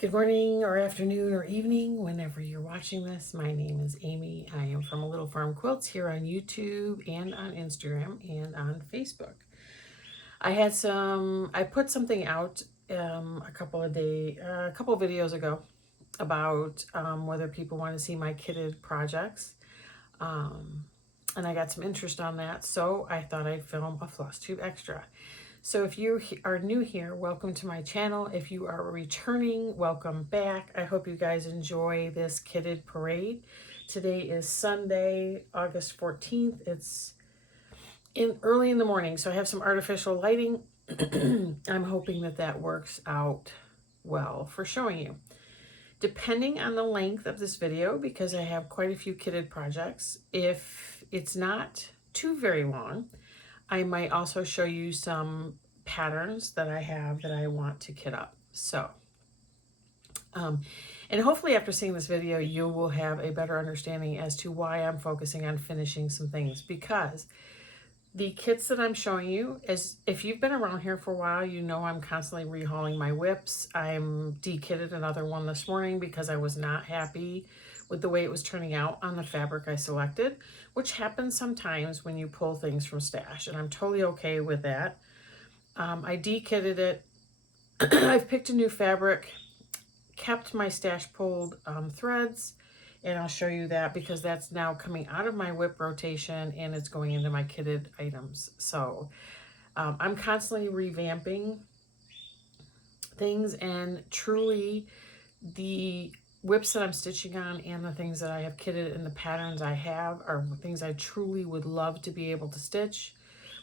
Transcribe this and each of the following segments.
Good morning or afternoon or evening, whenever you're watching this. My name is Amy. I am from A Little Farm Quilts here on YouTube and on Instagram and on Facebook. I put something out a couple of videos ago about whether people want to see my kitted projects. And I got some interest on that, so I thought I'd film a floss tube extra. So if you are new here, welcome to my channel. If you are returning, welcome back. I hope you guys enjoy this kitted parade. Today is Sunday, August 14th. It's early in the morning, so I have some artificial lighting. I'm hoping that works out well for showing you. Depending on the length of this video, because I have quite a few kitted projects, if it's not too very long, I might also show you some patterns that I have that I want to kit up. So, and hopefully after seeing this video, you will have a better understanding as to why I'm focusing on finishing some things, because the kits that I'm showing you, if you've been around here for a while, you know I'm constantly rehauling my whips. I'm de-kitted another one this morning because I was not happy with the way it was turning out on the fabric I selected, which happens sometimes when you pull things from stash, and I'm totally okay with that. I de-kitted it. I've picked a new fabric, kept my stash pulled threads, and I'll show you that because that's now coming out of my whip rotation and it's going into my kitted items. So I'm constantly revamping things, and truly the whips that I'm stitching on and the things that I have kitted and the patterns I have are things I truly would love to be able to stitch.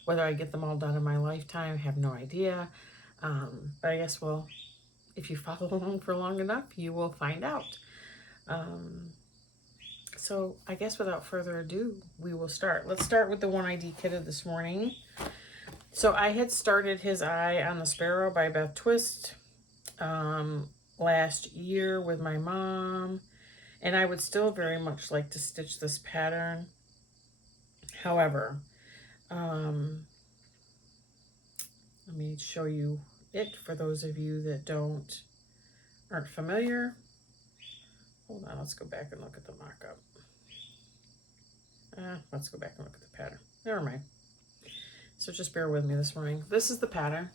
Whether I get them all done in my lifetime, I have no idea. But I guess, well, if you follow along for long enough, you will find out. So I guess without further ado, we will start. Let's start with the one I de-kitted this morning. So I had started his eye on the Sparrow by Beth Twist last year with my mom, and I would still very much like to stitch this pattern. However, let me show you it for those of you that aren't familiar. Hold on, let's go back and look at the mock-up. Let's go back and look at the pattern. Never mind. So just bear with me this morning. This is the pattern.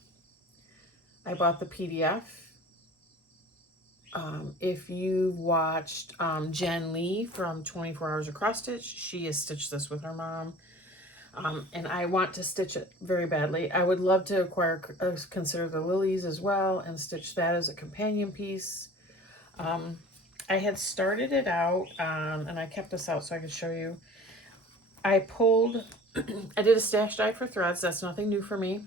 I bought the PDF. If you've watched Jen Lee from 24 Hours of Cross Stitch, she has stitched this with her mom. And I want to stitch it very badly. I would love to consider the lilies as well and stitch that as a companion piece. I had started it out, and I kept this out so I could show you. I did a stash die for threads. That's nothing new for me.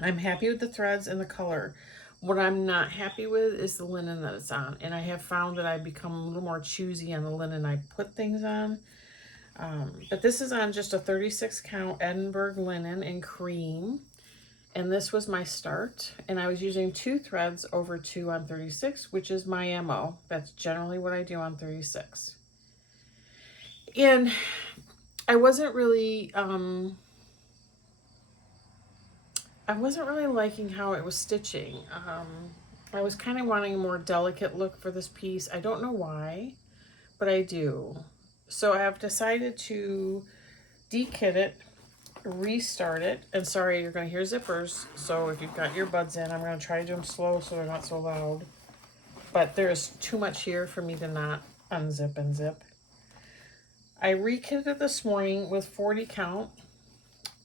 I'm happy with the threads and the color. What I'm not happy with is the linen that it's on. And I have found that I've become a little more choosy on the linen I put things on. But this is on just a 36 count Edinburgh linen in cream. And this was my start. And I was using 2 threads over 2 on 36, which is my MO. That's generally what I do on 36. And I wasn't really liking how it was stitching. I was kind of wanting a more delicate look for this piece. I don't know why, but I do. So I have decided to de-kit it, restart it. And sorry, you're going to hear zippers. So if you've got earbuds in, I'm going to try to do them slow so they're not so loud. But there's too much here for me to not unzip and zip. I re-kitted it this morning with 40 count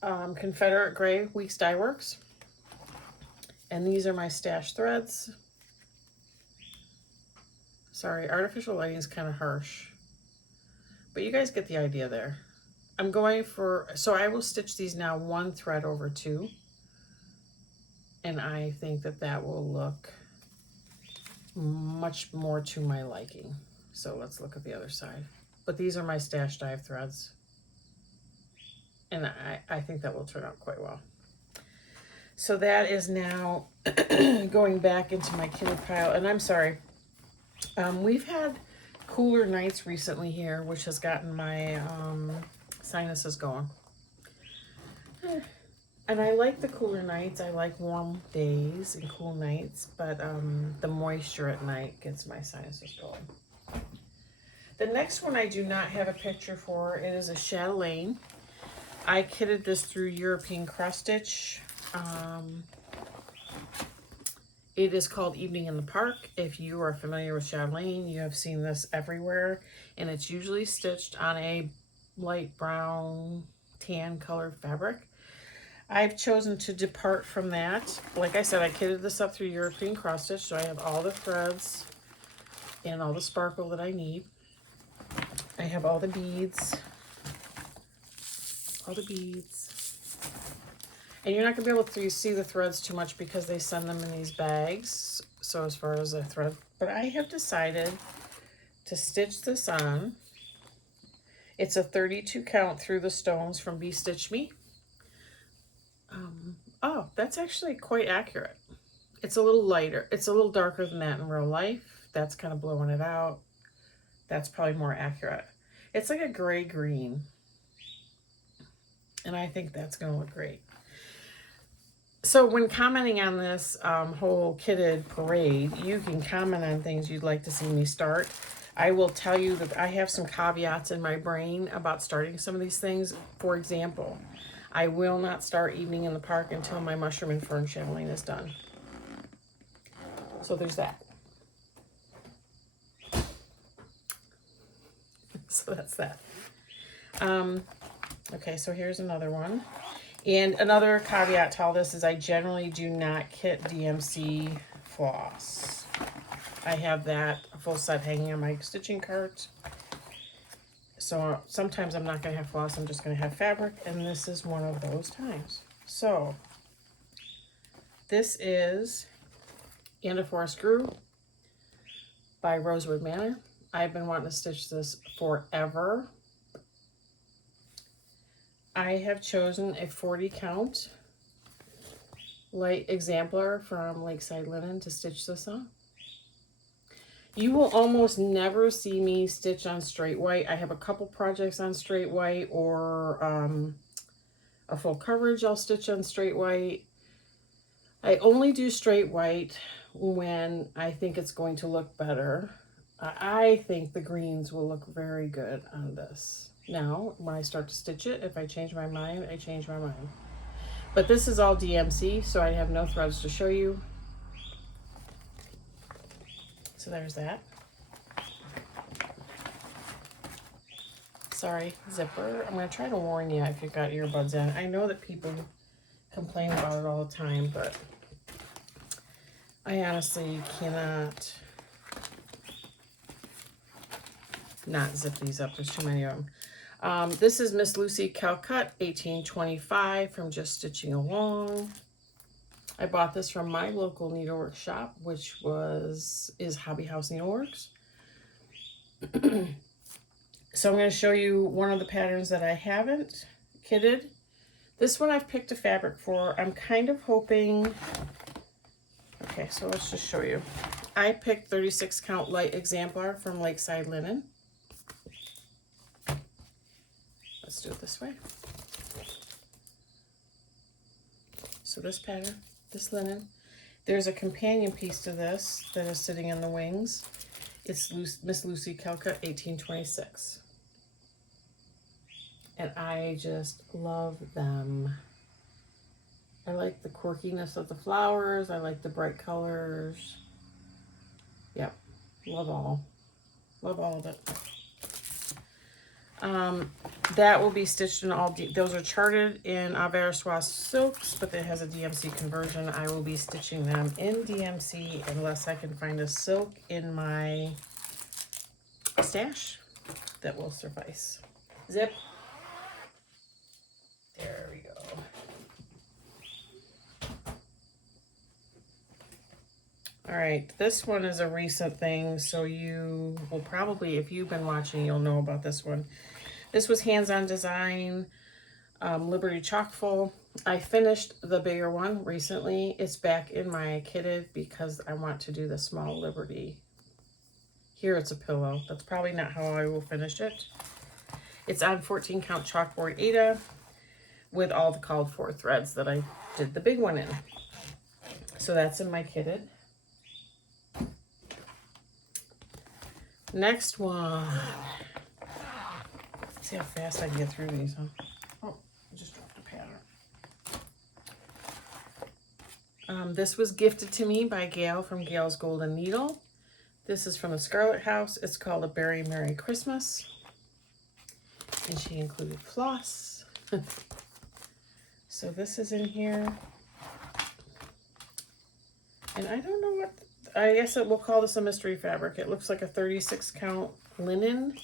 Confederate Gray Weeks Dye Works. And these are my stash threads. Sorry, artificial lighting is kind of harsh. But you guys get the idea there. So I will stitch these now 1 thread over 2. And I think that will look much more to my liking. So let's look at the other side. But these are my stash dive threads. And I think that will turn out quite well. So that is now going back into my kitted pile. And I'm sorry. We've had cooler nights recently here, which has gotten my sinuses going. And I like the cooler nights. I like warm days and cool nights, but the moisture at night gets my sinuses going. The next one I do not have a picture for. It is a chatelaine. I kitted this through European Cross Stitch. It is called Evening in the Park. If you are familiar with chatelaine, you have seen this everywhere, and it's usually stitched on a light brown tan colored fabric. I've chosen to depart from that. Like I said, I kitted this up through European Cross Stitch, so I have all the threads and all the sparkle that I need. I have all the beads. All the beads. And you're not going to be able to see the threads too much because they send them in these bags. So as far as the thread, but I have decided to stitch this on. It's a 32 count through the stones from Bee Stitch Me. Oh, that's actually quite accurate. It's a little lighter. It's a little darker than that in real life. That's kind of blowing it out. That's probably more accurate. It's like a gray green. And I think that's going to look great. So when commenting on this whole kitted parade, you can comment on things you'd like to see me start. I will tell you that I have some caveats in my brain about starting some of these things. For example, I will not start Evening in the Park until my Mushroom and Fern chatelaine is done. So there's that. So that's that. Okay, so here's another one. And another caveat to all this is I generally do not kit DMC floss. I have that full set hanging on my stitching cart. So sometimes I'm not going to have floss, I'm just going to have fabric, and this is one of those times. So this is And a Forest Grew by Rosewood Manor. I've been wanting to stitch this forever. I have chosen a 40 count light exemplar from Lakeside Linen to stitch this on. You will almost never see me stitch on straight white. I have a couple projects on straight white, or a full coverage I'll stitch on straight white. I only do straight white when I think it's going to look better. I think the greens will look very good on this. Now, when I start to stitch it, if I change my mind, I change my mind. But this is all DMC, so I have no threads to show you. So there's that. Sorry, zipper. I'm going to try to warn you if you've got earbuds in. I know that people complain about it all the time, but I honestly cannot not zip these up. There's too many of them. This is Miss Lucy Calcutt, 1825, from Just Stitching Along. I bought this from my local needlework shop, which is Hobby House Needleworks. So I'm going to show you one of the patterns that I haven't kitted. This one I've picked a fabric for. I'm kind of hoping... Okay, so let's just show you. I picked 36 count light exemplar from Lakeside Linen. Let's do it this way. So this pattern, this linen, there's a companion piece to this that is sitting in the wings. It's Miss Lucy Calcutt, 1826. And I just love them. I like the quirkiness of the flowers. I like the bright colors. Yep, love all. Love all of it. That will be stitched in all, those are charted in Aversoise silks, but it has a DMC conversion. I will be stitching them in DMC unless I can find a silk in my stash that will suffice. Zip. There we go. All right, this one is a recent thing, so you will probably, if you've been watching, you'll know about this one. This was Hands-On Design, Liberty Chockful. I finished the bigger one recently. It's back in my kitted because I want to do the small Liberty. Here it's a pillow. That's probably not how I will finish it. It's on 14 count chalkboard Ada. with all the called for threads that I did the big one in. So that's in my kitted. Next one. Let's see how fast I can get through these, huh? Oh, I just dropped a pattern. This was gifted to me by Gail from Gail's Golden Needle. This is from the Scarlet House. It's called A Berry Merry Christmas. And she included floss. So this is in here. And I don't know what, I guess we'll call this a mystery fabric. It looks like a 36 count linen.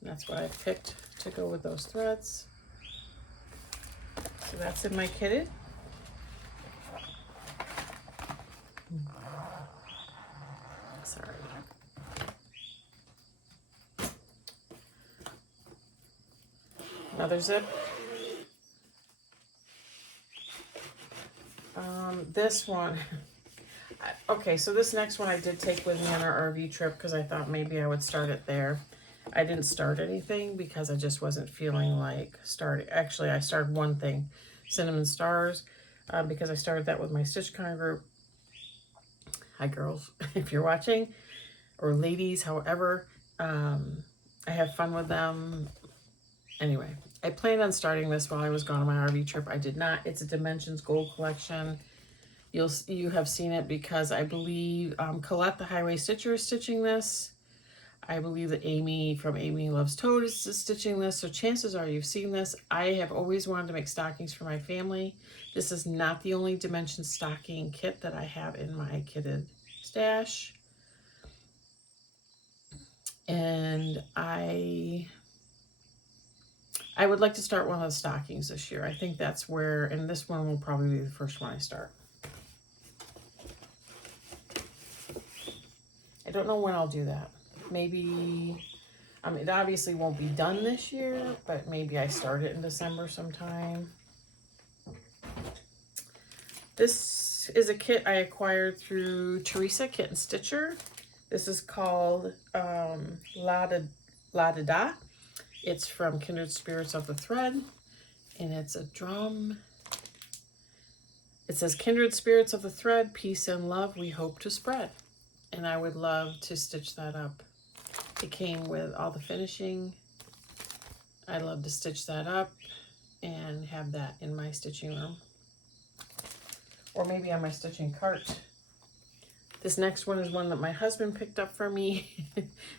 That's what I picked to go with those threads. So that's in my kitted. Sorry. Another zip. This one, okay, so this next one I did take with me on our RV trip because I thought maybe I would start it there. I didn't start anything because I just wasn't feeling like starting. Actually, I started one thing, Cinnamon Stars, because I started that with my StitchCon group. Hi, girls, if you're watching, or ladies, however. I have fun with them. Anyway, I planned on starting this while I was gone on my RV trip. I did not. It's a Dimensions Gold collection. You have seen it because I believe Colette, the Highway Stitcher, is stitching this. I believe that Amy from Amy Loves Toad is stitching this. So chances are you've seen this. I have always wanted to make stockings for my family. This is not the only Dimensions stocking kit that I have in my kitted stash. And I would like to start one of the stockings this year. I think that's where, and this one will probably be the first one I start. I don't know when I'll do that. Maybe, it obviously won't be done this year, but maybe I start it in December sometime. This is a kit I acquired through Teresa Kitten Stitcher. This is called La Da Da. It's from Kindred Spirits of the Thread, and it's a drum. It says, Kindred Spirits of the Thread, peace and love we hope to spread. And I would love to stitch that up. It came with all the finishing. I'd love to stitch that up and have that in my stitching room. Or maybe on my stitching cart. This next one is one that my husband picked up for me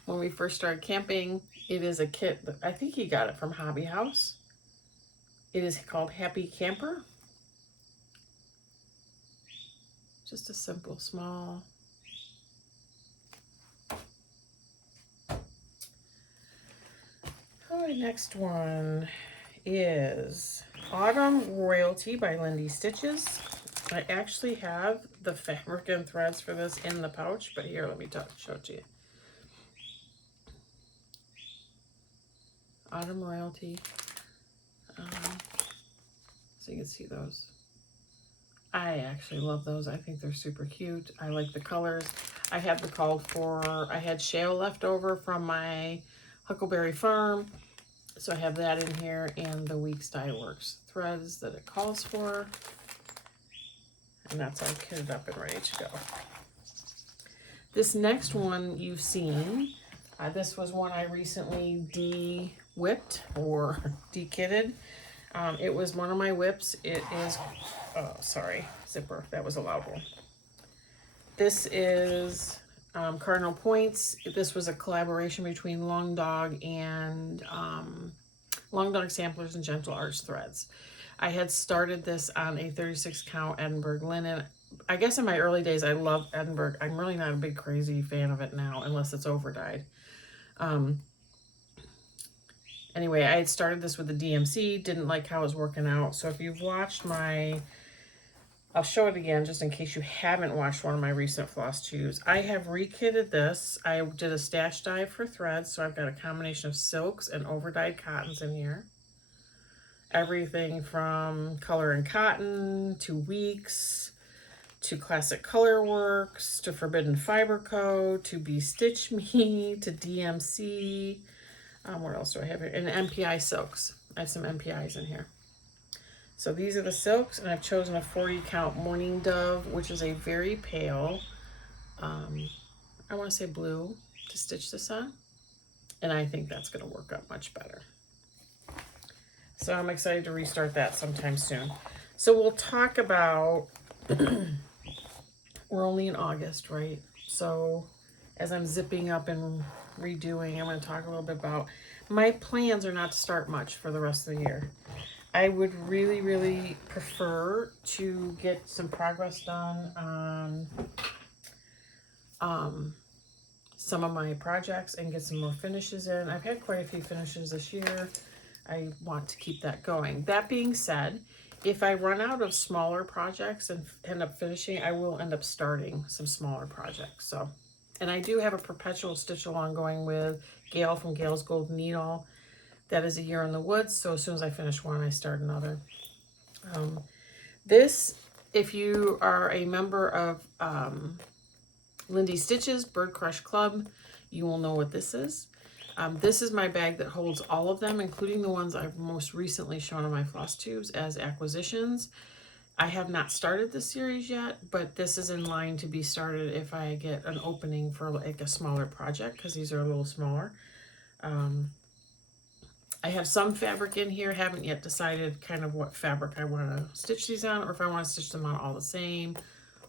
when we first started camping. It is a kit that I think he got it from Hobby House. It is called Happy Camper. Just a simple, small. Oh, next one is Autumn Royalty by Lindy Stitches. I actually have the fabric and threads for this in the pouch, but here, let me show it to you. Autumn Royalty. So you can see those. I actually love those. I think they're super cute. I like the colors. I have the called for, I had shale left over from my Huckleberry Farm. So I have that in here and the Weeks Dye Works threads that it calls for. And that's all kitted up and ready to go. This next one you've seen. This was one I recently de-whipped or de-kitted. It was one of my whips. It is, oh, sorry, zipper. That was a loud one. This is Cardinal Points. This was a collaboration between Long Dog and Long Dog Samplers and Gentle Arts Threads. I had started this on a 36 count Edinburgh linen. I guess in my early days, I loved Edinburgh. I'm really not a big crazy fan of it now, unless it's over dyed. Anyway, I had started this with the DMC, didn't like how it was working out. So if you've watched my, I'll show it again just in case you haven't watched one of my recent floss chews. I have re-kitted this. I did a stash dye for threads, so I've got a combination of silks and over-dyed cottons in here. Everything from Color and Cotton to Weeks to Classic Color Works to Forbidden Fiber Co. to Be Stitch Me to DMC. What else do I have here? And MPI silks. I have some MPIs in here. So these are the silks, and I've chosen a 40 count Morning Dove, which is a very pale, I want to say blue, to stitch this on. And I think that's going to work out much better. So I'm excited to restart that sometime soon. So we'll talk about, we're only in August, right? So as I'm zipping up and redoing, I'm going to talk a little bit about, my plans are not to start much for the rest of the year. I would really, really prefer to get some progress done on some of my projects and get some more finishes in. I've had quite a few finishes this year. I want to keep that going. That being said, if I run out of smaller projects and end up finishing, I will end up starting some smaller projects. So, and I do have a perpetual stitch along going with Gail from Gail's Golden Needle. That is a year in the woods, so as soon as I finish one, I start another. This, if you are a member of Lindy Stitches Bird Crush Club, you will know what this is. This is my bag that holds all of them, including the ones I've most recently shown on my floss tubes as acquisitions. I have not started this series yet, but this is in line to be started if I get an opening for like a smaller project, because these are a little smaller. I have some fabric in here, haven't yet decided kind of what fabric I want to stitch these on, or if I want to stitch them on all the same,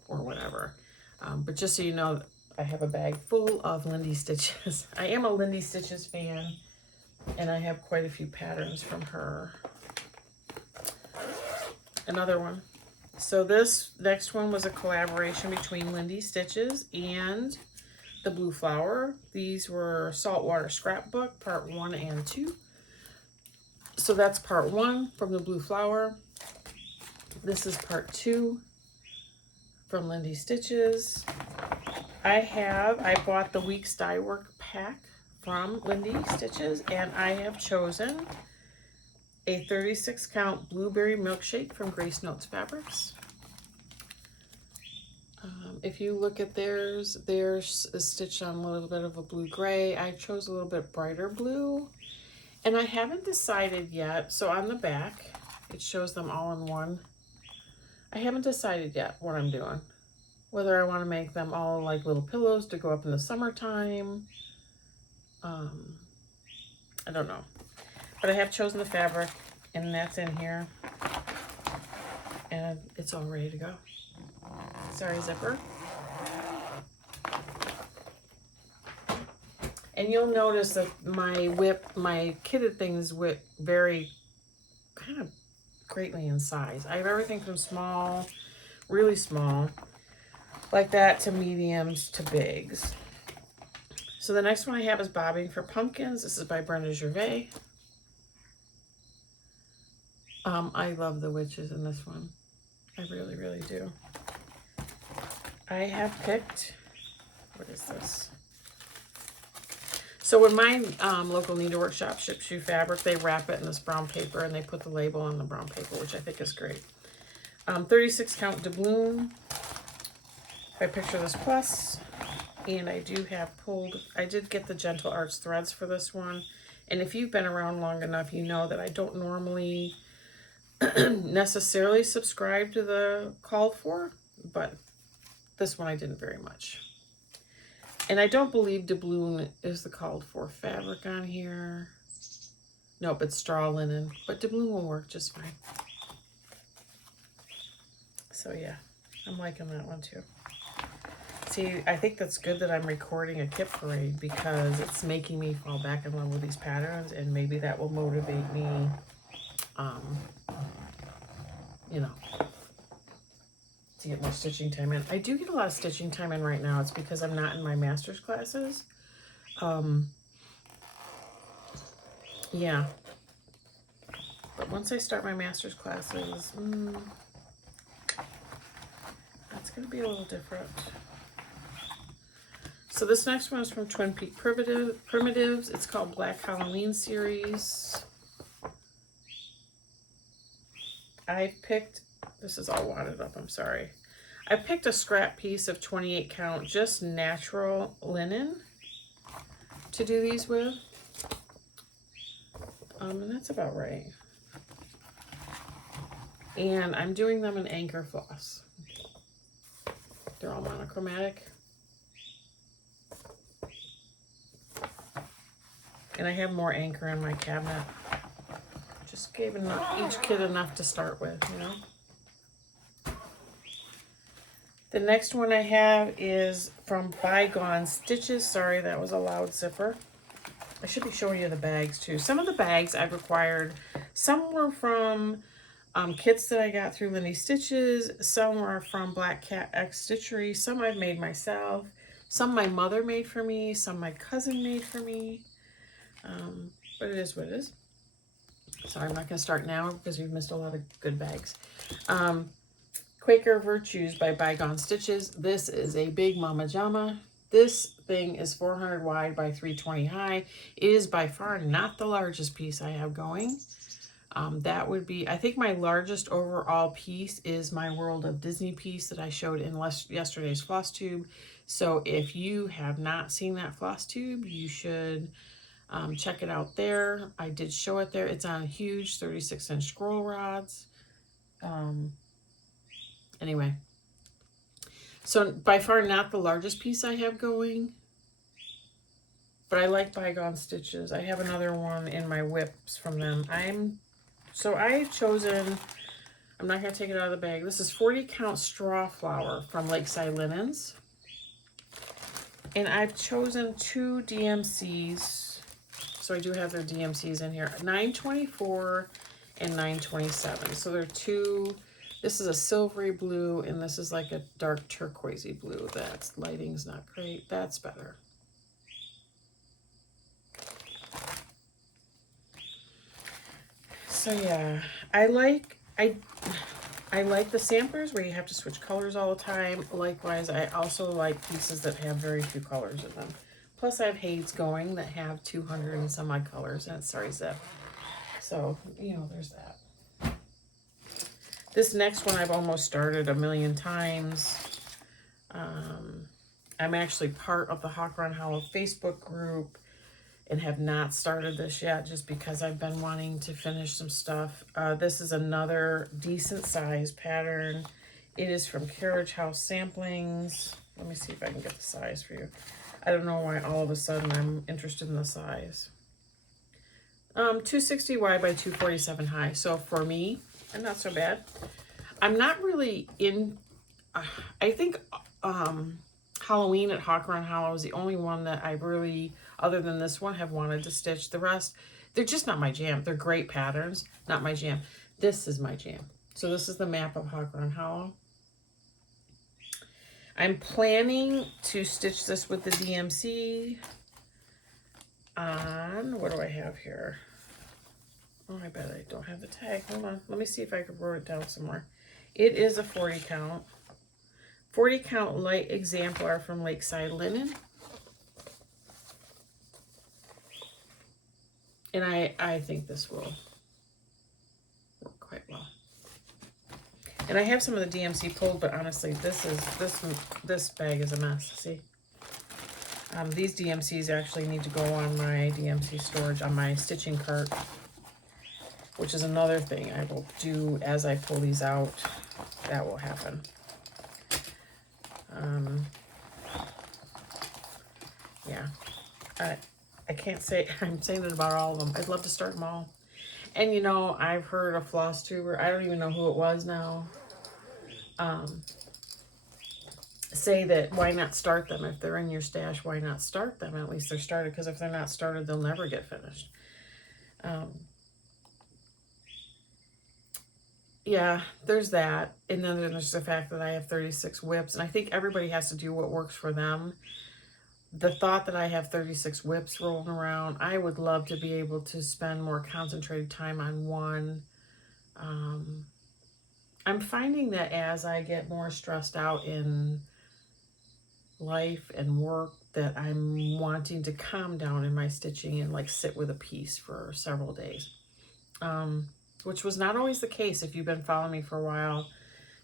or whatever. But just so you know, I have a bag full of Lindy Stitches. I am a Lindy Stitches fan, and I have quite a few patterns from her. Another one. So this next one was a collaboration between Lindy Stitches and the Blue Flower. These were Saltwater Scrapbook, part 1 and 2. So that's part 1 from the Blue Flower. This is part 2 from Lindy Stitches. I bought the Week's Dye Work pack from Lindy Stitches, and I have chosen a 36 count Blueberry Milkshake from Grace Notes Fabrics. If you look at theirs is stitched on a little bit of a blue gray. I chose a little bit brighter blue. And I haven't decided yet, so on the back, it shows them all in one. I haven't decided yet what I'm doing. Whether I want to make them all like little pillows to go up in the summertime. I don't know. But I have chosen the fabric, and that's in here. And it's all ready to go. Sorry, zipper. And you'll notice that my kitted things whip vary kind of greatly in size. I have everything from small, really small, like that, to mediums to bigs. So the next one I have is Bobbing for Pumpkins. This is by Brenda Gervais. I love the witches in this one. I really, really do. I have picked, what is this? So when my local needlework shop ships you fabric, they wrap it in this brown paper and they put the label on the brown paper, which I think is great. 36 count doubloon by Picture This Plus. And I do have I did get the Gentle Arts threads for this one. And if you've been around long enough, you know that I don't normally necessarily subscribe to the called for, but this one I didn't very much. And I don't believe doubloon is the called for fabric on here. Nope, it's straw linen, but doubloon will work just fine. So yeah, I'm liking that one too. See, I think that's good that I'm recording a kit parade, because it's making me fall back in love with these patterns, and maybe that will motivate me, you know, to get more stitching time in. I do get a lot of stitching time in right now. It's because I'm not in my master's classes. Yeah. But once I start my master's classes, that's going to be a little different. So this next one is from Twin Peak Primitives. It's called Black Halloween Series. I picked, this is all wadded up, I'm sorry. I picked a scrap piece of 28 count, just natural linen to do these with. And that's about right. And I'm doing them in anchor floss. They're all monochromatic. And I have more anchor in my cabinet. Just gave each kid enough to start with, you know. The next one I have is from Bygone Stitches. Sorry, that was a loud zipper. I should be showing you the bags too. Some of the bags I've required. Some were from kits that I got through Lindy Stitches. Some were from Black Cat X Stitchery. Some I've made myself. Some my mother made for me. Some my cousin made for me. But it is what it is. Sorry, I'm not going to start now because we've missed a lot of good bags. Quaker Virtues by Bygone Stitches. This is a big mama jama. This thing is 400 wide by 320 high. It is by far not the largest piece I have going. That would be, I think my largest overall piece is my World of Disney piece that I showed in yesterday's floss tube. So if you have not seen that floss tube, you should check it out there. I did show it there. It's on huge 36-inch scroll rods. Anyway, so by far not the largest piece I have going, but I like Bygone Stitches. I have another one in my whips from them. I've chosen, I'm not going to take it out of the bag. This is 40 count straw flower from Lakeside Linens. And I've chosen 2 DMCs. So I do have their DMCs in here. 924 and 927. So they're 2, this is a silvery blue and this is like a dark turquoisey blue. That's, lighting's not great. That's better. So yeah, I like the samplers where you have to switch colors all the time. Likewise, I also like pieces that have very few colors in them. Plus I have Hades going that have 200 and some odd colors, and it's sorry zip. So, you know, there's that. This next one I've almost started a million times. I'm actually part of the Hawk Run Hollow Facebook group and have not started this yet just because I've been wanting to finish some stuff. This is another decent size pattern. It is from Carriage House Samplings. Let me see if I can get the size for you. I don't know why all of a sudden I'm interested in the size. 260 wide by 247 high. So for me, and not so bad. I'm not really in, I think Halloween at Hawk Run Hollow is the only one that I really, other than this one, have wanted to stitch. The rest, they're just not my jam. They're great patterns, not my jam. This is my jam. So this is the map of Hawk Run Hollow. I'm planning to stitch this with the DMC on, what do I have here? Oh, I bet I don't have the tag. Hold on. Let me see if I can write it down somewhere. It is a 40 count. 40 count light exemplar from Lakeside Linen. And I think this will work quite well. And I have some of the DMC pulled, but honestly, this bag is a mess. See? These DMCs actually need to go on my DMC storage, on my stitching cart, which is another thing I will do as I pull these out. That will happen. Yeah. I can't say, I'm saying it about all of them. I'd love to start them all. And you know, I've heard a floss tuber, I don't even know who it was now, say that why not start them? If they're in your stash, why not start them? At least they're started, because if they're not started, they'll never get finished. Yeah, there's that. And then there's the fact that I have 36 whips, and I think everybody has to do what works for them. The thought that I have 36 whips rolling around, I would love to be able to spend more concentrated time on one. I'm finding that as I get more stressed out in life and work, that I'm wanting to calm down in my stitching and like sit with a piece for several days. Which was not always the case if you've been following me for a while.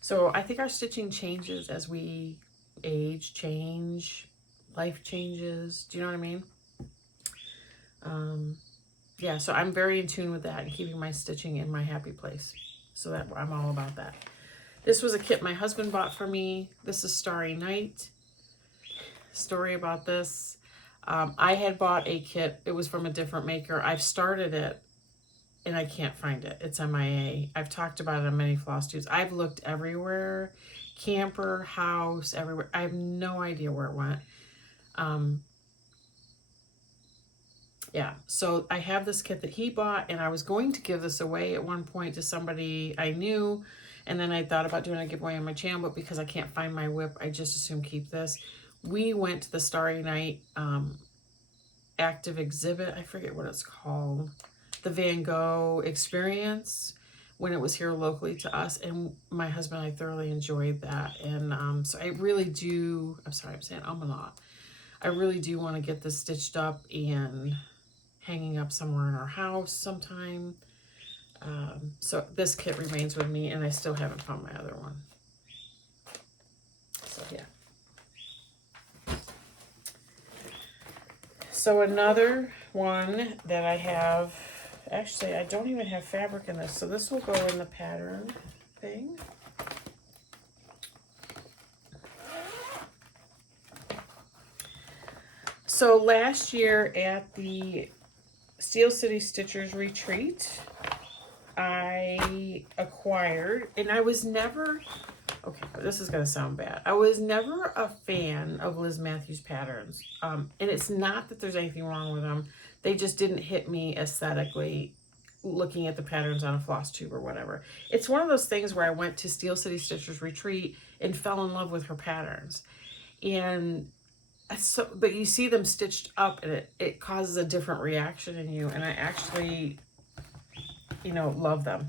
So I think our stitching changes as we age, change, life changes. Do you know what I mean? yeah, so I'm very in tune with that and keeping my stitching in my happy place. So that I'm all about that. This was a kit my husband bought for me. This is Starry Night. Story about this. I had bought a kit. It was from a different maker. I've started it and I can't find it. It's MIA. I've talked about it on many floss tubes. I've looked everywhere. Camper, house, everywhere. I have no idea where it went. Yeah, so I have this kit that he bought, and I was going to give this away at one point to somebody I knew, and then I thought about doing a giveaway on my channel, but because I can't find my whip, I just assume keep this. We went to the Starry Night active exhibit. I forget what it's called. The Van Gogh experience when it was here locally to us, and my husband and I thoroughly enjoyed that. And so I really do, I'm sorry, I'm saying I'm a lot. I really do want to get this stitched up and hanging up somewhere in our house sometime. So this kit remains with me, and I still haven't found my other one. So yeah. So another one that I have, actually I don't even have fabric in this, so this will go in the pattern thing. So last year at the Steel City Stitchers Retreat, I acquired, and I was never, okay, this is going to sound bad. I was never a fan of Liz Matthews patterns. And it's not that there's anything wrong with them. They just didn't hit me aesthetically looking at the patterns on a floss tube or whatever. It's one of those things where I went to Steel City Stitchers Retreat and fell in love with her patterns. And so, but you see them stitched up, and it causes a different reaction in you, and I actually, you know, love them.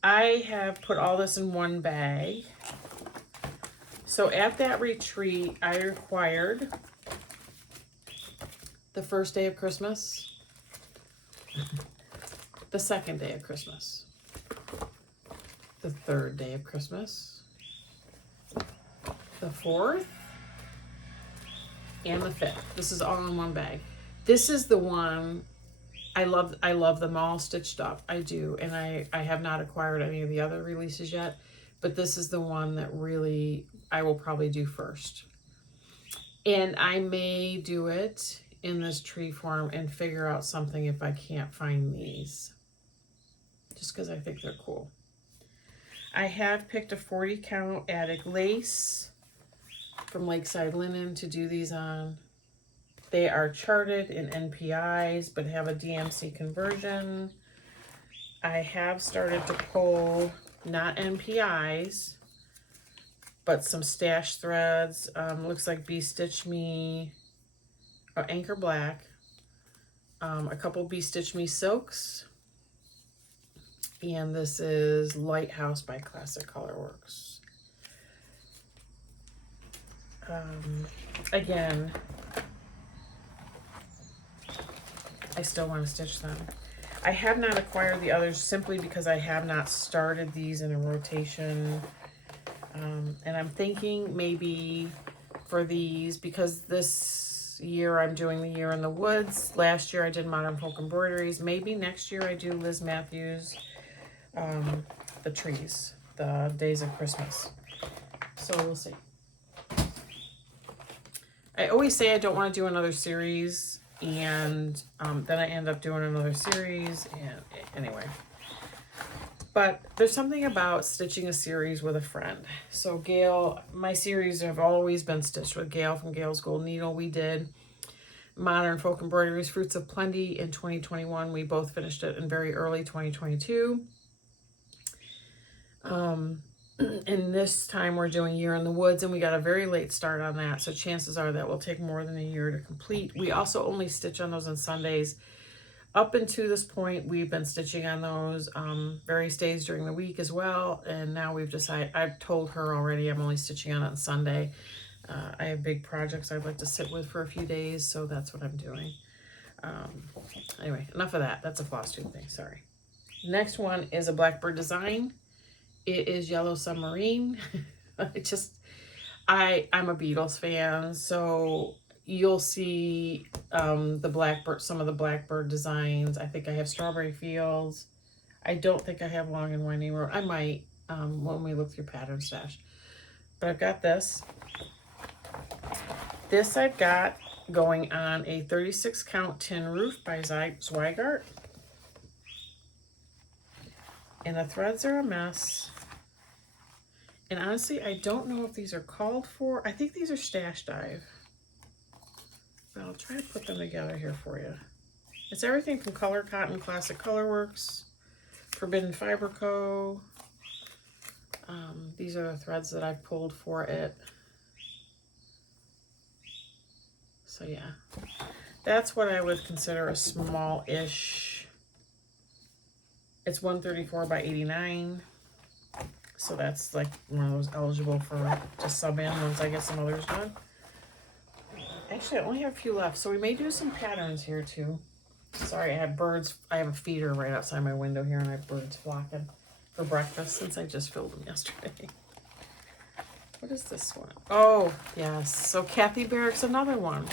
I have put all this in one bag. So at that retreat, I acquired the first day of Christmas, the second day of Christmas, the third day of Christmas, the fourth, and the fifth. This is all in one bag. This is the one I love them all stitched up. I do. And I have not acquired any of the other releases yet, but this is the one that really I will probably do first. And I may do it in this tree form and figure out something if I can't find these, just because I think they're cool. I have picked a 40 count attic lace from Lakeside Linen to do these on. They are charted in NPIs, but have a DMC conversion. I have started to pull, not NPIs, but some stash threads. Looks like Bee Stitch Me, or Anchor Black. A couple Bee Stitch Me silks. And this is Lighthouse by Classic Colorworks. Again, I still want to stitch them. I have not acquired the others simply because I have not started these in a rotation. And I'm thinking maybe for these, because this year I'm doing the Year in the Woods. Last year I did Modern Folk Embroideries. Maybe next year I do Liz Matthews, the trees, the Days of Christmas. So we'll see. I always say I don't want to do another series, and then I end up doing another series, and anyway. But there's something about stitching a series with a friend. So Gail, my series have always been stitched with Gail from Gail's Gold Needle. We did Modern Folk Embroideries, Fruits of Plenty in 2021. We both finished it in very early 2022. And this time we're doing Year in the Woods, and we got a very late start on that, so chances are that will take more than a year to complete. We also only stitch on those on Sundays. Up until this point, we've been stitching on those various days during the week as well, and now we've decided, I've told her already I'm only stitching on Sunday. I have big projects I'd like to sit with for a few days, so that's what I'm doing. Anyway, enough of that. That's a floss tube thing, sorry. Next one is a Blackbird design. It is Yellow Submarine. I'm a Beatles fan, so you'll see the blackbird, some of the blackbird designs. I think I have strawberry fields. I don't think I have long and winding road. I might when we look through pattern stash. But I've got this. This I've got going on a 36 count tin roof by Zweigart. And the threads are a mess. And honestly, I don't know if these are called for. I think these are Stash Dive. But I'll try to put them together here for you. It's everything from Color Cotton, Classic Colorworks, Forbidden Fiber Co. These are the threads that I've pulled for it. So yeah, that's what I would consider a small-ish. It's 134 by 89. So that's like one of those eligible for to sub in once I get some others done. Actually, I only have a few left, so we may do some patterns here too. Sorry, I have birds. I have a feeder right outside my window here, and I have birds flocking for breakfast since I just filled them yesterday. What is this one? Oh, yes. So Kathy Barrick's another one.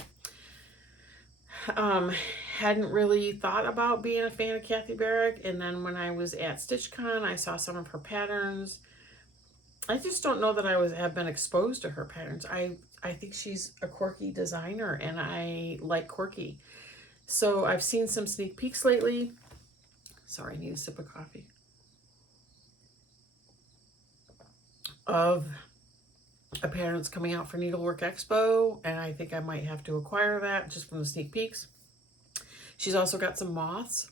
Hadn't really thought about being a fan of Kathy Barrick, and then when I was at StitchCon, I saw some of her patterns. I just don't know that I have been exposed to her patterns. I think she's a quirky designer, and I like quirky. So I've seen some sneak peeks lately. Sorry, I need a sip of coffee. Of a pattern that's coming out for Needlework Expo, and I think I might have to acquire that just from the sneak peeks. She's also got some moths,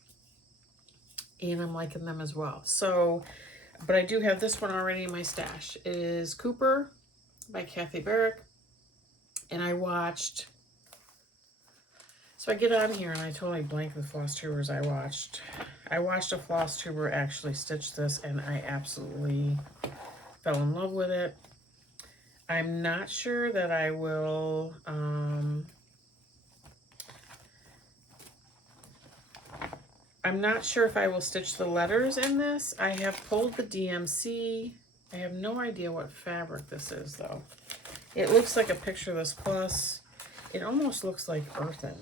and I'm liking them as well. So, but I do have this one already in my stash. It is Cooper by Kathy Barrick, and I watched, so I get on here and I totally blank the floss tubers I watched. I watched a floss tuber actually stitch this, and I absolutely fell in love with it. I'm not sure that I will, I'm not sure if I will stitch the letters in this. I have pulled the DMC. I have no idea what fabric this is, though. It looks like a Picture This Plus. It almost looks like earthen.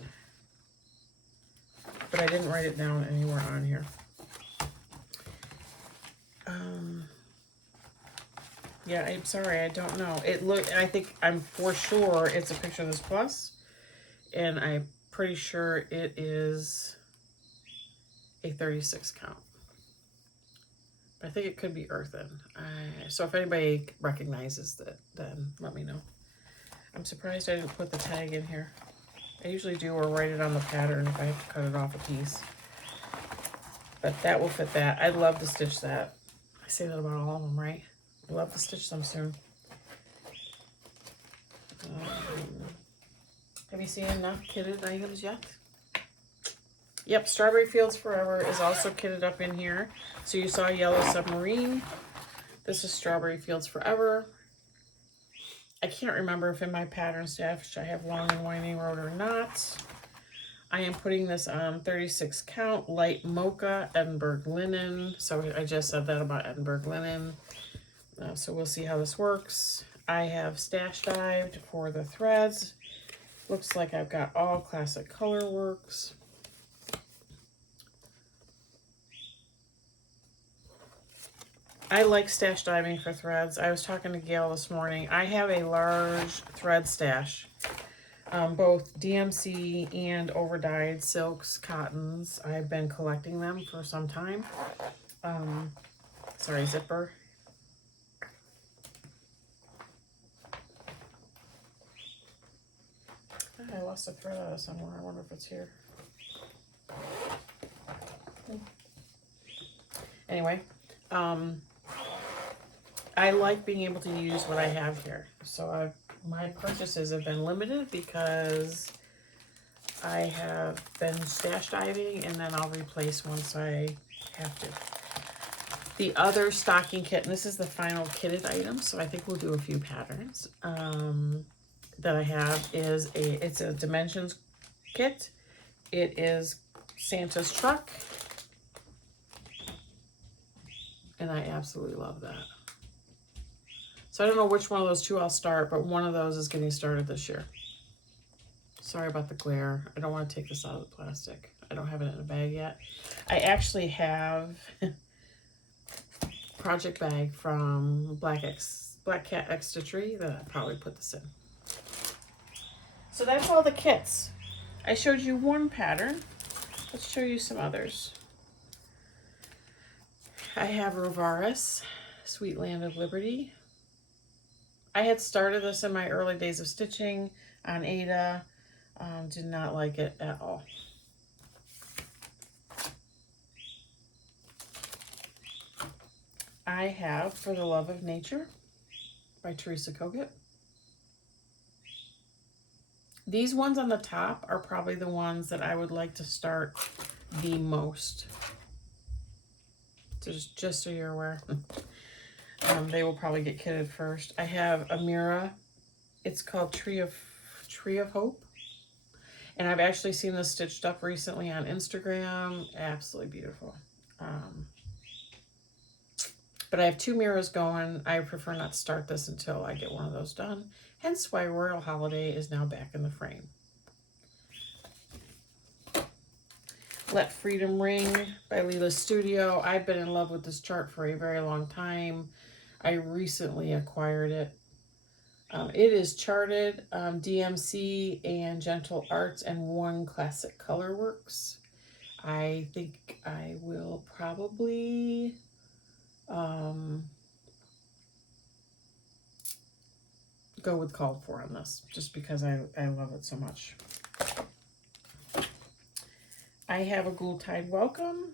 But I didn't write it down anywhere on here. Yeah, I'm sorry, I don't know. I think I'm for sure it's a Picture This Plus. And I'm pretty sure it is a 36 count. But I think it could be earthen. So if anybody recognizes that, then let me know. I'm surprised I didn't put the tag in here. I usually do, or write it on the pattern if I have to cut it off a piece. But that will fit that. I'd love to stitch that. I say that about all of them, right? I'd love to stitch them soon. Have you seen enough kitted items yet? Yep, Strawberry Fields Forever is also kitted up in here. So you saw Yellow Submarine. This is Strawberry Fields Forever. I can't remember if in my pattern stash I have Long and Winding Road or not. I am putting this on 36 count light mocha Edinburgh linen. So I just said that about Edinburgh linen. So we'll see how this works. I have stash dived for the threads. Looks like I've got all Classic Colorworks. I like stash diving for threads. I was talking to Gail this morning. I have a large thread stash, both DMC and overdyed silks, cottons. I've been collecting them for some time. Sorry, zipper. I lost a thread out of somewhere. I wonder if it's here. Anyway, I like being able to use what I have here. So my purchases have been limited because I have been stash diving, and then I'll replace once I have to. The other stocking kit, and this is the final kitted item, so I think we'll do a few patterns, that I have is it's a Dimensions kit. It is Santa's truck, and I absolutely love that. So I don't know which one of those two I'll start, but one of those is getting started this year. Sorry about the glare. I don't want to take this out of the plastic. I don't have it in a bag yet. I actually have project bag from Black Cat Xstitchery that I probably put this in. So that's all the kits. I showed you one pattern. Let's show you some others. I have Rovaris, Sweet Land of Liberty. I had started this in my early days of stitching on Ada. Did not like it at all. I have For the Love of Nature by Teresa Kogut. These ones on the top are probably the ones that I would like to start the most. Just so you're aware. They will probably get kitted first. I have Amira. It's called Tree of Hope. And I've actually seen this stitched up recently on Instagram. Absolutely beautiful. But I have 2 mirrors going. I prefer not to start this until I get one of those done. Hence why Royal Holiday is now back in the frame. Let Freedom Ring by Leela Studio. I've been in love with this chart for a very long time. I recently acquired it. It is charted DMC and Gentle Arts and 1 Classic Colorworks. I think I will probably go with Called For on this, just because I love it so much. I have a Ghoul-Tide Welcome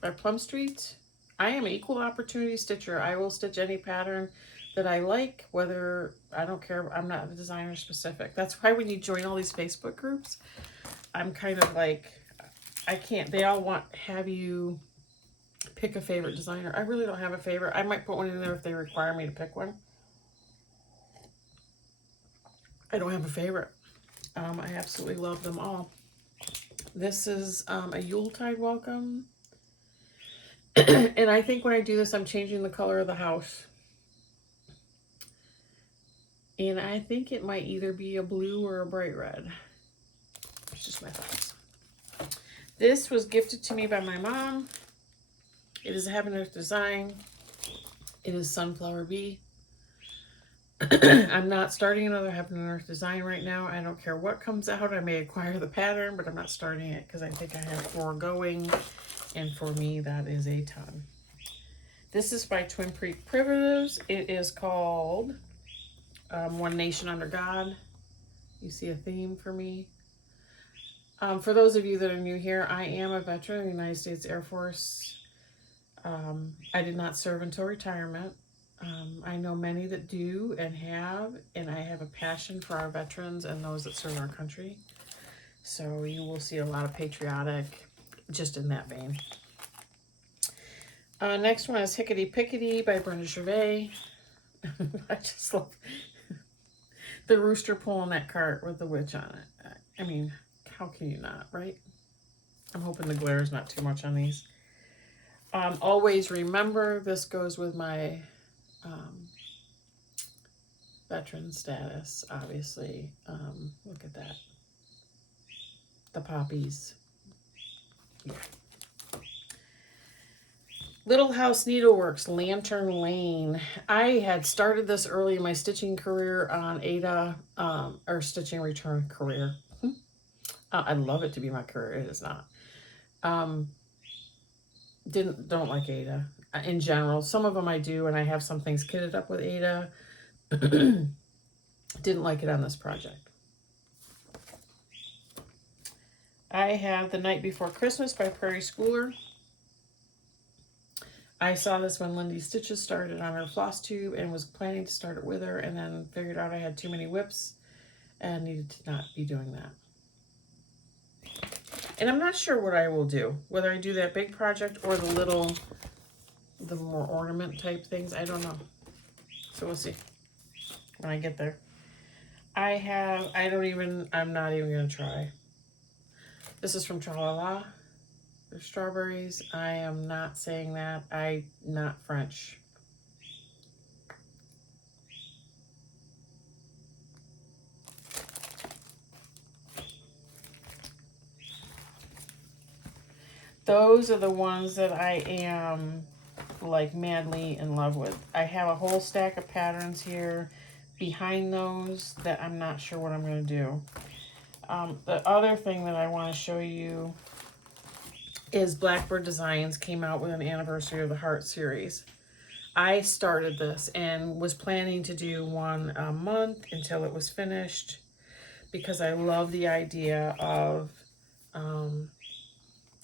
by Plum Street. I am an equal opportunity stitcher. I will stitch any pattern that I like, whether, I don't care, I'm not a designer specific. That's why when you join all these Facebook groups, I'm kind of like, I can't, they all have you pick a favorite designer. I really don't have a favorite. I might put one in there if they require me to pick one. I don't have a favorite. I absolutely love them all. This is a Yuletide Welcome. And I think when I do this, I'm changing the color of the house. And I think it might either be a blue or a bright red. It's just my thoughts. This was gifted to me by my mom. It is a Heaven Earth design. It is Sunflower Bee. I'm not starting another Heaven and Earth design right now. I don't care what comes out. I may acquire the pattern, but I'm not starting it because I think I have 4 going. And for me, that is a ton. This is by Twin Creek Primitives. It is called One Nation Under God. You see a theme for me. For those of you that are new here, I am a veteran of the United States Air Force. I did not serve until retirement. I know many that do and I have a passion for our veterans and those that serve our country. So you will see a lot of patriotic, just in that vein. Next one is Hickety Pickety by Brenda Gervais. I just love the rooster pulling that cart with the witch on it. I mean, how can you not, right? I'm hoping the glare is not too much on these. Always remember, this goes with my veteran status, obviously. Look at that. The poppies. Yeah. Little House Needleworks, Lantern Lane. I had started this early in my stitching career on Ada, or stitching return career. I'd love it to be my career. It is not. Don't like Ada in general. Some of them I do, and I have some things kitted up with Ada. Didn't like it on this project. I have The Night Before Christmas by Prairie Schooler. I saw this when Lindy Stitches started on her floss tube and was planning to start it with her, and then figured out I had too many whips and needed to not be doing that. And I'm not sure what I will do, whether I do that big project or the more ornament type things. I don't know. So we'll see when I get there. I'm not even going to try. This is from Tralala. There's strawberries. I am not saying that. Not French. Those are the ones that I am like madly in love with. I have a whole stack of patterns here behind those that I'm not sure what I'm going to do. The other thing that I want to show you is Blackbird Designs came out with an anniversary of the Heart series. I started this and was planning to do one a month until it was finished because I love the idea of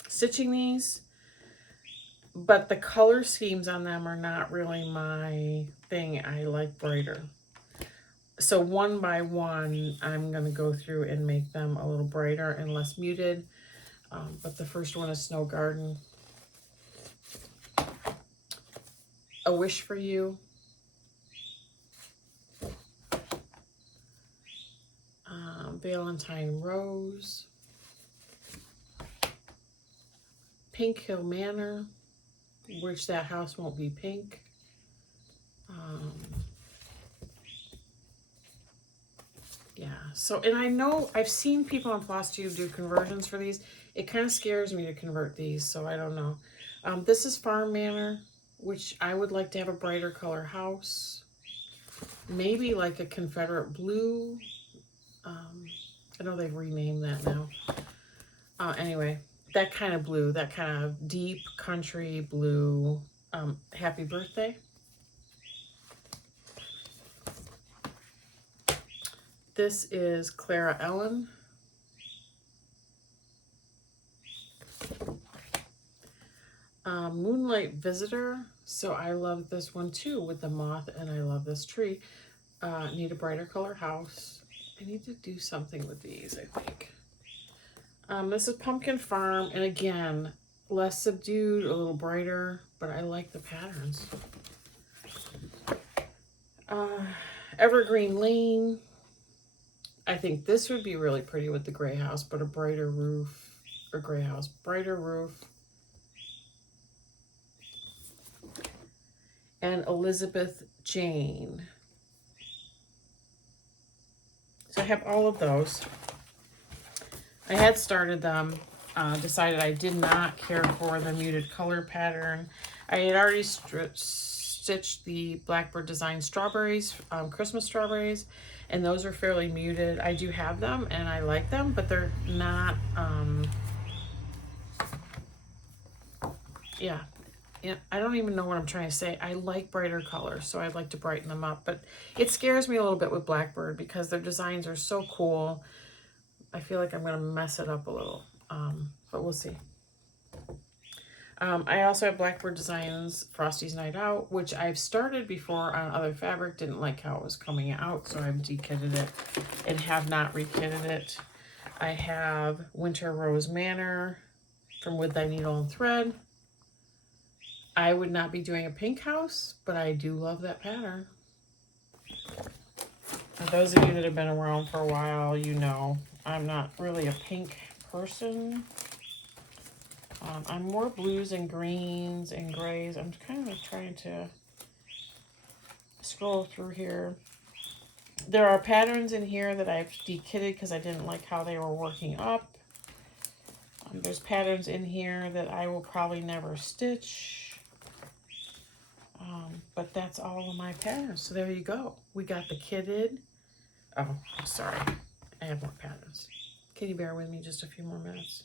stitching these, but the color schemes on them are not really my thing. I like brighter. So one by one, I'm going to go through and make them a little brighter and less muted. But the first one is Snow Garden. A Wish for You. Valentine Rose. Pink Hill Manor, which that house won't be pink. Yeah, so, and I know I've seen people on Flosstube do conversions for these. It kind of scares me to convert these, so I don't know. This is Farm Manor, which I would like to have a brighter color house. Maybe like a Confederate blue. I know they've renamed that now. Anyway, that kind of blue, that kind of deep country blue. Happy Birthday. This is Clara Ellen. Moonlight Visitor. So I love this one too with the moth, and I love this tree. Need a brighter color house. I need to do something with these, I think. This is Pumpkin Farm, and again, less subdued, a little brighter, but I like the patterns. Evergreen Lane. I think this would be really pretty with the gray house, but a brighter roof, or gray house, brighter roof. And Elizabeth Jane. So I have all of those. I had started them, decided I did not care for the muted color pattern. I had already stitched the Blackbird Design strawberries, Christmas strawberries, and those are fairly muted. I do have them and I like them, but they're not, yeah, I don't even know what I'm trying to say. I like brighter colors, so I'd like to brighten them up, but it scares me a little bit with Blackbird because their designs are so cool. I feel like I'm going to mess it up a little, but we'll see. I also have Blackbird Designs Frosty's Night Out, which I've started before on other fabric. Didn't like how it was coming out, so I've dekitted it and have not rekitted it. I have Winter Rose Manor from With Thy Needle and Thread. I would not be doing a pink house, but I do love that pattern. For those of you that have been around for a while, you know I'm not really a pink person. I'm more blues and greens and grays. I'm kind of trying to scroll through here. There are patterns in here that I've dekitted because I didn't like how they were working up. There's patterns in here that I will probably never stitch. But that's all of my patterns. So there you go. We got the kitted. Oh, sorry. I have more patterns. Can you bear with me just a few more minutes?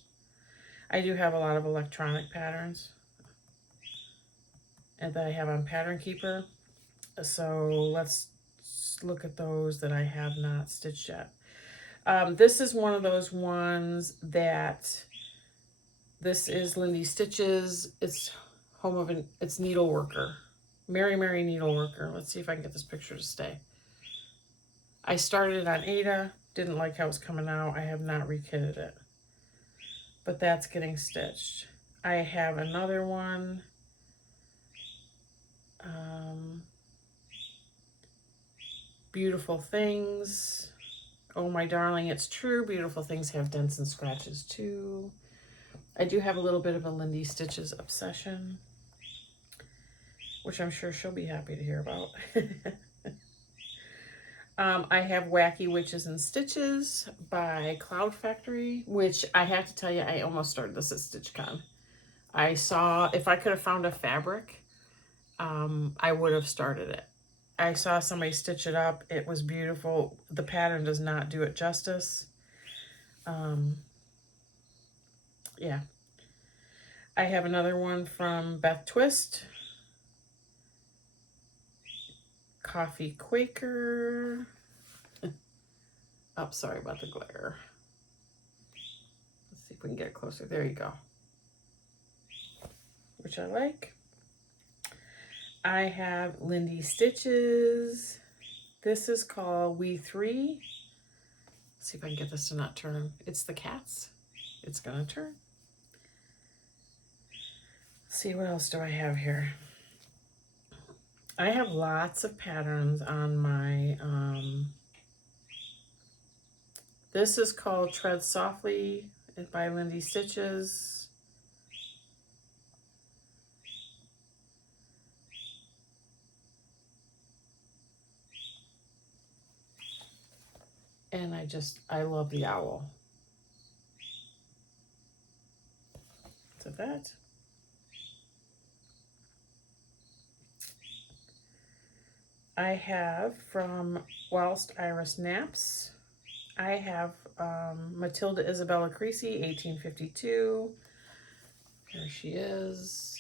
I do have a lot of electronic patterns and that I have on Pattern Keeper. So let's look at those that I have not stitched yet. This is one of those ones that, this is Lindy Stitches. It's home of it's Needleworker. Mary Mary Needleworker. Let's see if I can get this picture to stay. I started it on Ada. Didn't like how it was coming out. I have not rekitted it. But that's getting stitched. I have another one. Beautiful Things. Oh my darling, it's true. Beautiful Things have dents and scratches too. I do have a little bit of a Lindy Stitches obsession, which I'm sure she'll be happy to hear about. I have Wacky Witches and Stitches by Cloud Factory, which I have to tell you, I almost started this at StitchCon. I saw, if I could have found a fabric, I would have started it. I saw somebody stitch it up. It was beautiful. The pattern does not do it justice. Yeah. I have another one from Beth Twist. Coffee Quaker. Oh, sorry about the glare. Let's see if we can get it closer. There you go. Which I like. I have Lindy Stitches. This is called We Three. Let's see if I can get this to not turn. It's the cats. It's gonna turn. Let's see, what else do I have here? I have lots of patterns on my, this is called Tread Softly by Lindy Stitches. And I love the owl. So that. I have from Whilst Iris Naps, I have Matilda Isabella Creasy, 1852. There she is.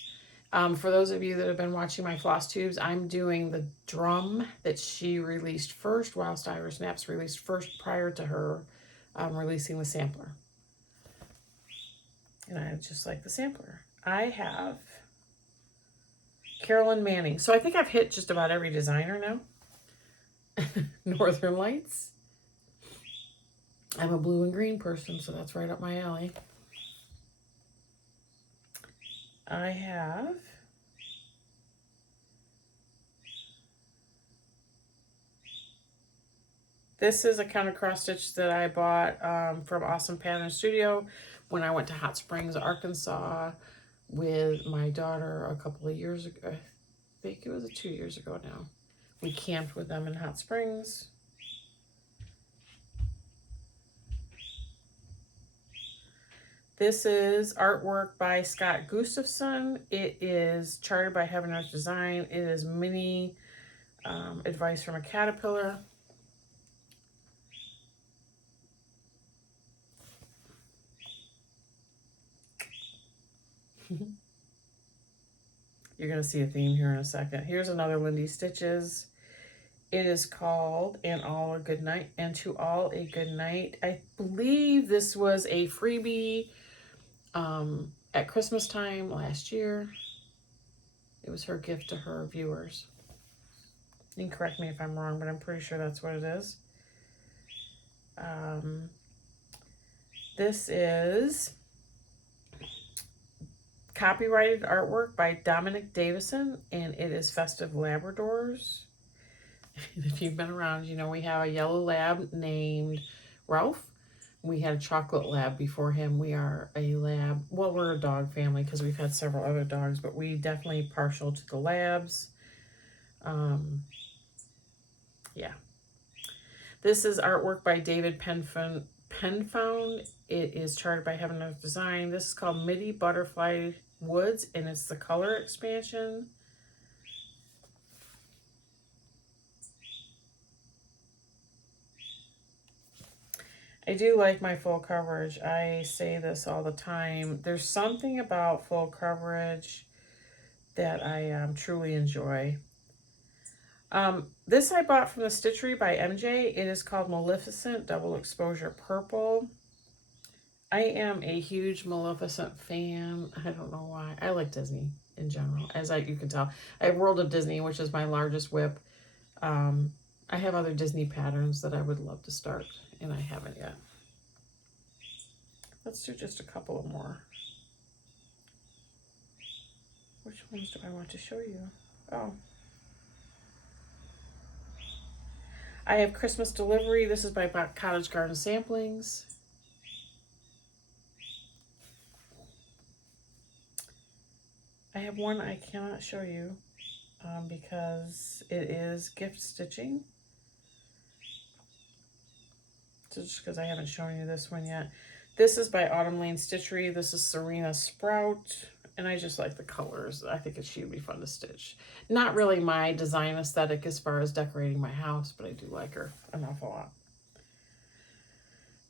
For those of you that have been watching my floss tubes, I'm doing the drum that she released first, Whilst Iris Naps released first prior to her releasing the sampler. And I just like the sampler. I have Carolyn Manning. So I think I've hit just about every designer now. Northern Lights. I'm a blue and green person, so that's right up my alley. I have this is a counter cross stitch that I bought from Awesome Pattern Studio when I went to Hot Springs, Arkansas with my daughter a couple of years ago. I think it was 2 years ago now. We camped with them in Hot Springs. This is artwork by Scott Gustafson. It is charted by Heaven Earth Design. It is mini advice from a caterpillar. You're going to see a theme here in a second. Here's another Lindy Stitches. It is called And All a Good Night, and To All a Good Night. I believe this was a freebie at Christmas time last year. It was her gift to her viewers. You can correct me if I'm wrong, but I'm pretty sure that's what it is. This is copyrighted artwork by Dominic Davison, and it is Festive Labradors. If you've been around, you know we have a yellow lab named Ralph. We had a chocolate lab before him. We are a lab. Well, we're a dog family because we've had several other dogs, but we definitely partial to the labs. Yeah. This is artwork by David Penfound. It is charted by Heaven Earth Design. This is called Midi Butterfly Woods, and it's the color expansion. I do like my full coverage. I say this all the time. There's something about full coverage that I truly enjoy. This I bought from the Stitchery by MJ. It is called Maleficent Double Exposure Purple. I am a huge Maleficent fan. I don't know why. I like Disney in general, as you can tell. I have World of Disney, which is my largest whip. I have other Disney patterns that I would love to start, and I haven't yet. Let's do just a couple of more. Which ones do I want to show you? Oh. I have Christmas Delivery. This is by Cottage Garden Samplings. I have one I cannot show you because it is gift stitching. So just because I haven't shown you this one yet. This is by Autumn Lane Stitchery. This is Serena Sprout. And I just like the colors. I think she would be fun to stitch. Not really my design aesthetic as far as decorating my house, but I do like her an awful lot.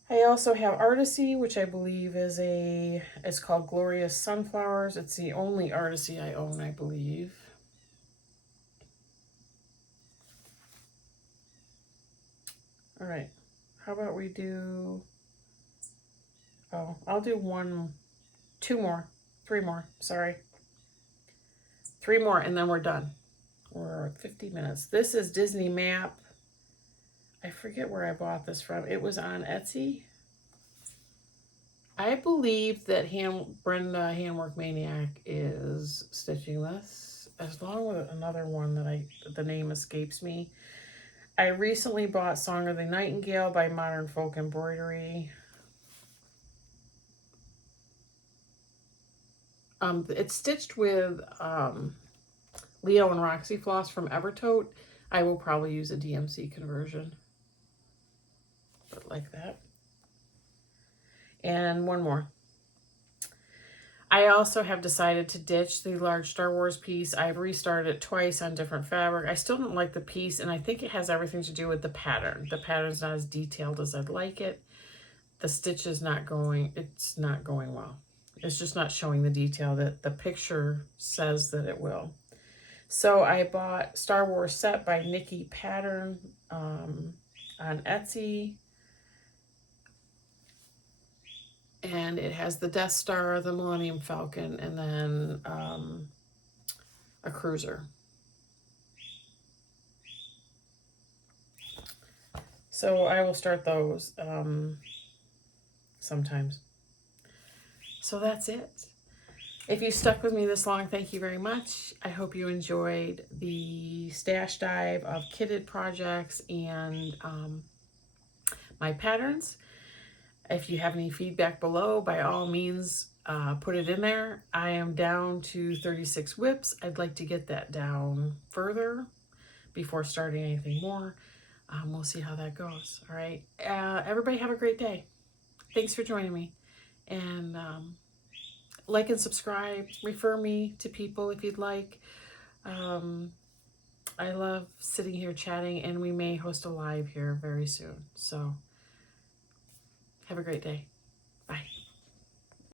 I also have Artisy, which I believe is it's called Glorious Sunflowers. It's the only Artisy I own, I believe. All right, how about we do, oh, I'll do three more, sorry. 3 more, and then we're done. We're at 50 minutes. This is Disney Map. I forget where I bought this from. It was on Etsy. I believe that Brenda Handwork Maniac is stitching this, as long with another one that the name escapes me. I recently bought Song of the Nightingale by Modern Folk Embroidery. It's stitched with Leo and Roxy floss from Evertote. I will probably use a DMC conversion. But like that. And one more. I also have decided to ditch the large Star Wars piece. I've restarted it twice on different fabric. I still don't like the piece, and I think it has everything to do with the pattern. The pattern's not as detailed as I'd like it. The stitch is not going, it's not going well. It's just not showing the detail that the picture says that it will. So I bought Star Wars Set by Nikki Pattern on Etsy. And it has the Death Star, the Millennium Falcon, and then a cruiser. So I will start those sometimes. So that's it. If you stuck with me this long, thank you very much. I hope you enjoyed the stash dive of kitted projects and my patterns. If you have any feedback below, by all means, put it in there. I am down to 36 whips. I'd like to get that down further before starting anything more. We'll see how that goes. All right. Everybody have a great day. Thanks for joining me. And like and subscribe. Refer me to people if you'd like. I love sitting here chatting, and we may host a live here very soon. So have a great day. Bye.